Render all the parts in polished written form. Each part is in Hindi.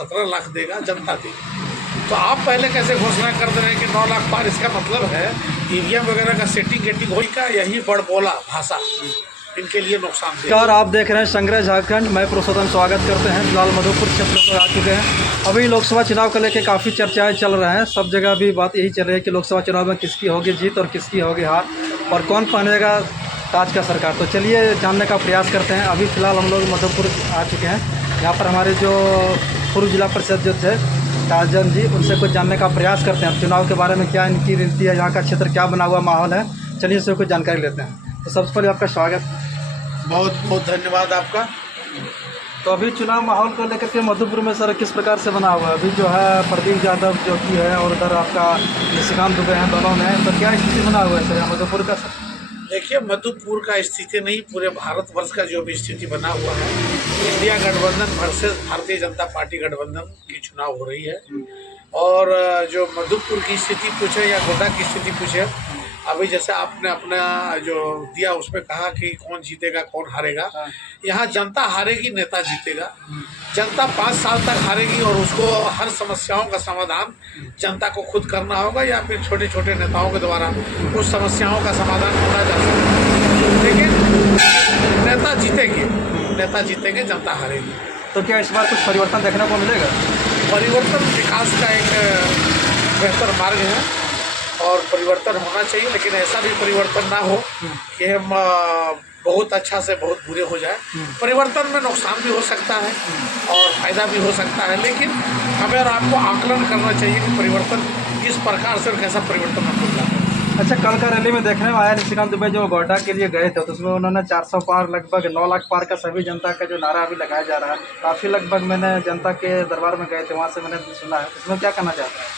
17 लाख देगा, जनता देगी। तो आप पहले कैसे घोषणा कर दे रहे हैं कि 9 लाख पार? इसका मतलब है ईवीएम वगैरह का सेटिंग होई का यही बड़बोला भाषा इनके लिए नुकसान देगा। नमस्कार, आप देख रहे हैं संग्रह झारखंड। मैं पुरुषोत्तम स्वागत करते हैं। फिलहाल मधुपुर क्षेत्र में आ चुके हैं। अभी लोकसभा चुनाव को लेकर काफ़ी चर्चाएं चल रही हैं। सब जगह भी बात यही चल रही है कि लोकसभा चुनाव में किसकी होगी जीत और किसकी होगी हार, और कौन पहनेगा ताज का सरकार। तो चलिए जानने का प्रयास करते हैं। अभी फ़िलहाल हम लोग मधुपुर आ चुके हैं। यहाँ पर हमारे जो पूर्व जिला परिषद जो थे काजन जी, उनसे कुछ जानने का प्रयास करते हैं चुनाव के बारे में, क्या इनकी रणनीति है, यहाँ का क्षेत्र क्या बना हुआ माहौल है। चलिए इससे कुछ जानकारी लेते हैं। तो सबसे पहले आपका स्वागत। बहुत बहुत धन्यवाद आपका। तो अभी चुनाव माहौल को लेकर के मधुपुर में सर किस प्रकार से बना हुआ है? अभी जो है प्रदीप यादव जो कि है और उधर आपका निशिकांत दुबे हैं, दोनों में तो क्या स्थिति बना हुआ है सर मधुपुर का? सर देखिए, मधुपुर का स्थिति नहीं, पूरे भारतवर्ष का जो भी स्थिति बना हुआ है, इंडिया गठबंधन वर्सेस भारतीय जनता पार्टी गठबंधन की चुनाव हो रही है। और जो मधुपुर की स्थिति पूछे या गोड्डा की स्थिति पूछे, अभी जैसे आपने अपना जो दिया उसमें कहा कि कौन जीतेगा कौन हारेगा। यहाँ जनता हारेगी, नेता जीतेगा। जनता 5 साल तक हारेगी और उसको हर समस्याओं का समाधान जनता को खुद करना होगा, या फिर छोटे छोटे नेताओं के द्वारा उस समस्याओं का समाधान होना जा सकता है। लेकिन नेता जीतेंगे, जनता हारेगी। तो क्या इस बार कुछ परिवर्तन देखने को मिलेगा? परिवर्तन विकास का एक बेहतर मार्ग है और परिवर्तन होना चाहिए, लेकिन ऐसा भी परिवर्तन ना हो कि हम बहुत अच्छा से बहुत बुरे हो जाए। परिवर्तन में नुकसान भी हो सकता है और फायदा भी हो सकता है, लेकिन हमें और आपको आकलन करना चाहिए कि परिवर्तन किस प्रकार से और कैसा परिवर्तन हम होता है। अच्छा, कल का रैली में देखने में आया निशिकांत दुबे जो गोड्डा के लिए गए थे, तो उसमें उन्होंने 400 पार लगभग 9 लाख पार का सभी जनता का जो नारा अभी लगाया जा रहा है, काफ़ी लगभग मैंने जनता के दरबार में गए थे, वहाँ से मैंने सुना है। इसमें क्या कहना चाहता है?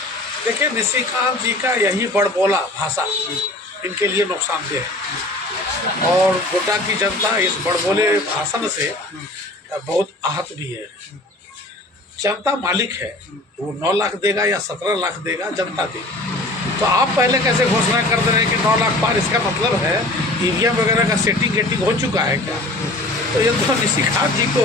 देखिए, निशिकांत जी का यही बड़बोला भाषा इनके लिए नुकसानदेह है और गोड्डा की जनता इस बड़बोले भाषण से बहुत आहत भी है। जनता मालिक है, वो 9 लाख देगा या 17 लाख देगा, जनता देगी। तो आप पहले कैसे घोषणा कर दे रहे हैं कि 9 लाख पार? इसका मतलब है ईवीएम वगैरह का सेटिंग हो चुका है क्या? तो ये तो निशिकांत जी को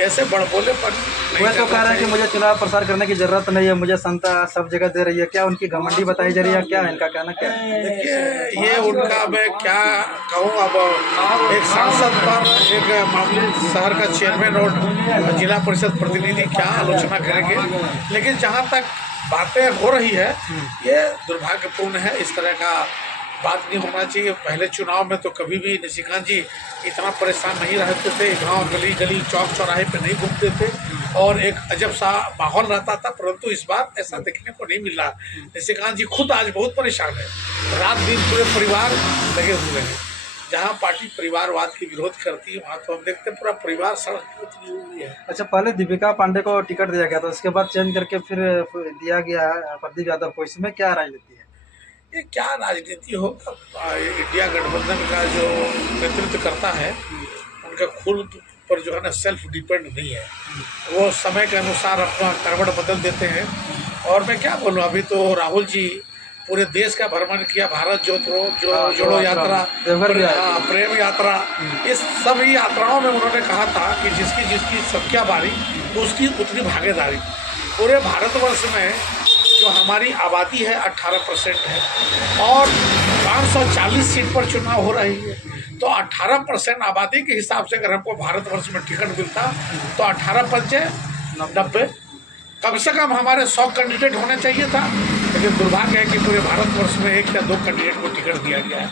ऐसे बड़बोले पर वो तो कह रहे हैं कि मुझे चुनाव प्रसार करने की जरूरत नहीं है, मुझे संता सब जगह दे रही है। क्या उनकी घमंडी बताई जा रही है? क्या इनका कहना क्या है? देखिए, ये उनका मैं क्या कहूँ, अब एक सांसद पर एक मामूली शहर का चेयरमैन और जिला परिषद प्रतिनिधि क्या आलोचना करेंगे, लेकिन जहाँ तक बातें हो रही है ये दुर्भाग्यपूर्ण है। इस तरह का बात नहीं होना चाहिए। पहले चुनाव में तो कभी भी निशिकांत जी इतना परेशान नहीं रहते थे, गांव गली गली चौक चौराहे पे नहीं घूमते थे और एक अजब सा माहौल रहता था, परंतु इस बार ऐसा देखने को नहीं मिल रहा। निशिकांत जी खुद आज बहुत परेशान है, रात दिन पूरे परिवार लगे हुए हैं। जहाँ पार्टी परिवारवाद की विरोध करती है वहाँ तो हम देखते हैं पूरा परिवार सड़क पर उतरी हुई है। अच्छा, पहले दीपिका पांडे को टिकट दिया गया था, उसके बाद चेंज करके फिर दिया गया है प्रदीप यादव को। इसमें क्या राजनीति है? ये क्या राजनीति होगा? इंडिया गठबंधन का जो नेतृत्व करता है उनका खुद पर जो है ना सेल्फ डिपेंड नहीं है, वो समय के अनुसार अपना करवट बदल देते हैं। और मैं क्या बोलूँ, अभी तो राहुल जी पूरे देश का भ्रमण किया, भारत जोड़ो यात्रा, प्रेम यात्रा, इस सभी यात्राओं में उन्होंने कहा था कि जिसकी जिसकी सबकी बारी उसकी उतनी भागीदारी। पूरे भारतवर्ष में जो हमारी आबादी है 18% है और 540 सीट पर चुनाव हो रही है, तो 18% आबादी के हिसाब से अगर हमको भारतवर्ष में टिकट मिलता तो 18×5 कम से कम हमारे 100 कैंडिडेट होने चाहिए था। लेकिन दुर्भाग्य है कि पूरे भारतवर्ष में 1 या 2 कैंडिडेट को टिकट दिया गया है।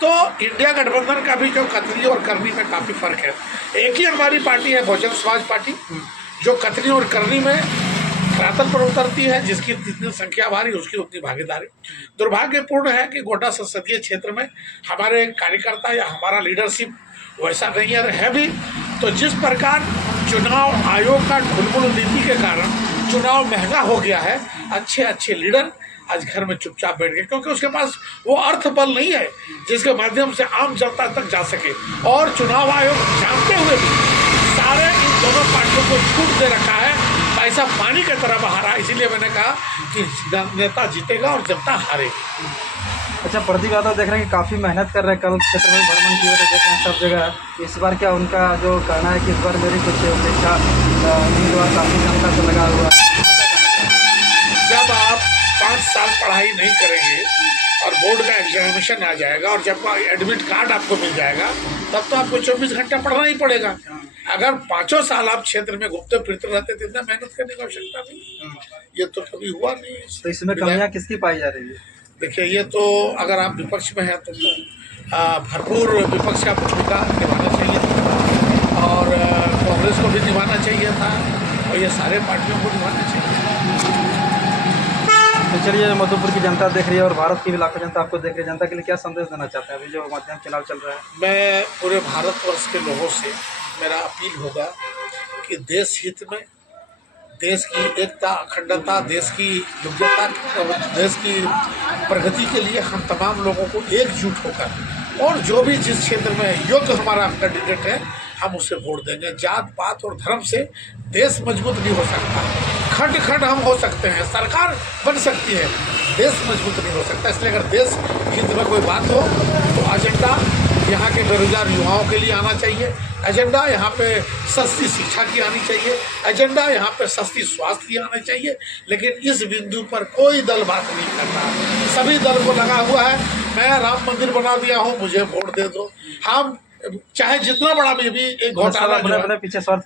तो इंडिया गठबंधन का भी जो कतरी और करनी में काफ़ी फर्क है। एक ही हमारी पार्टी है बहुजन समाज पार्टी, जो कतरी और करनी में धरातल पर उतरती है, जिसकी जितनी संख्या भारी उसकी उतनी भागीदारी। दुर्भाग्यपूर्ण है कि गोड्डा संसदीय क्षेत्र में हमारे कार्यकर्ता या हमारा लीडरशिप वैसा नहीं है भी। तो जिस प्रकार चुनाव आयोग का ढुलमुल नीति के कारण चुनाव महंगा हो गया है, अच्छे लीडर आज घर में चुपचाप बैठ गए, क्योंकि उसके पास वो अर्थ बल नहीं है जिसके माध्यम से आम जनता तक जा सके। और चुनाव आयोग जानते हुए भी सारे इन दोनों पार्टियों को छूट दे रखा है, पैसा पानी की तरह बहा रहा है। इसीलिए मैंने कहा कि नेता जीतेगा और जनता हारेगी। अच्छा, प्रदीप यादव देख रहे हैं कि काफ़ी मेहनत कर रहे हैं, कल क्षेत्र में भ्रमण किए थे, देख रहे हैं सब जगह। इस बार क्या उनका जो कहना है कि इस बार मेरी कुछ अपेक्षा उम्मीदवार काफ़ी जनता से लगा हुआ है। जब आप 5 साल पढ़ाई नहीं करेंगे और बोर्ड का एग्जामिनेशन आ जाएगा और जब एडमिट कार्ड आपको मिल जाएगा तब तो आपको 24 घंटा पढ़ना ही पड़ेगा। अगर 5 साल आप क्षेत्र में घूमते फिरते रहते तो इतना मेहनत करने की आवश्यकता नहीं। ये तो कभी हुआ नहीं। तो इसमें कमियां किसकी पाई जा रही है? देखिए, ये तो अगर आप विपक्ष में हैं तो भरपूर विपक्ष का भूमिका निभाना चाहिए था और कांग्रेस को भी निभाना चाहिए था और ये सारे पार्टियों को निभाना चाहिए। तो चलिए, मधुपुर की जनता देख रही है और भारत की भी लाखों जनता आपको देख रही है, जनता के लिए क्या संदेश देना चाहते हैं अभी जो मध्यम चुनाव चल रहा है? मैं पूरे भारतवर्ष के लोगों से मेरा अपील होगा कि देश हित में, देश की एकता, अखंडता, देश की योग्यता, देश की प्रगति के लिए हम तमाम लोगों को एकजुट होकर और जो भी जिस क्षेत्र में योग्य हमारा कैंडिडेट है हम उसे वोट देंगे। जात पात और धर्म से देश मजबूत नहीं हो सकता। खंड खंड हम हो सकते हैं, सरकार बन सकती है, देश मजबूत नहीं हो सकता। इसलिए अगर देश हित में कोई बात हो तो एजेंडा यहाँ के बेरोजगार युवाओं के लिए आना चाहिए, एजेंडा यहाँ पे सस्ती शिक्षा की आनी चाहिए, एजेंडा यहाँ पे सस्ती स्वास्थ्य की आनी चाहिए। लेकिन इस बिंदु पर कोई दल बात नहीं कर रहा। सभी दल को लगा हुआ है मैं राम मंदिर बना दिया हूँ, मुझे वोट दे दो। हम चाहे जितना बड़ा भी एक घोटाला पीछे स्वार्थ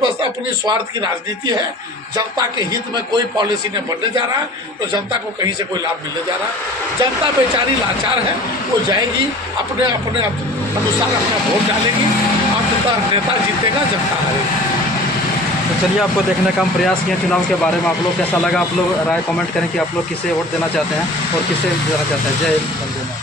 बस अपनी स्वार्थ की राजनीति है। जनता के हित में कोई पॉलिसी नहीं बनने जा रहा है तो जनता को कहीं से कोई लाभ मिलने जा रहा है। जनता बेचारी लाचार है, वो जाएगी अपने अपने अनुसार अपना वोट डालेगी, अंततः नेता जीतेगा, जनता हारेगी। तो चलिए, आपको देखने का हम प्रयास किए चुनाव के बारे में। आप लोग कैसा लगा? आप लोग राय कमेंट करें कि आप लोग किसे वोट देना चाहते हैं और किसे देना चाहते हैं। जय हिंद।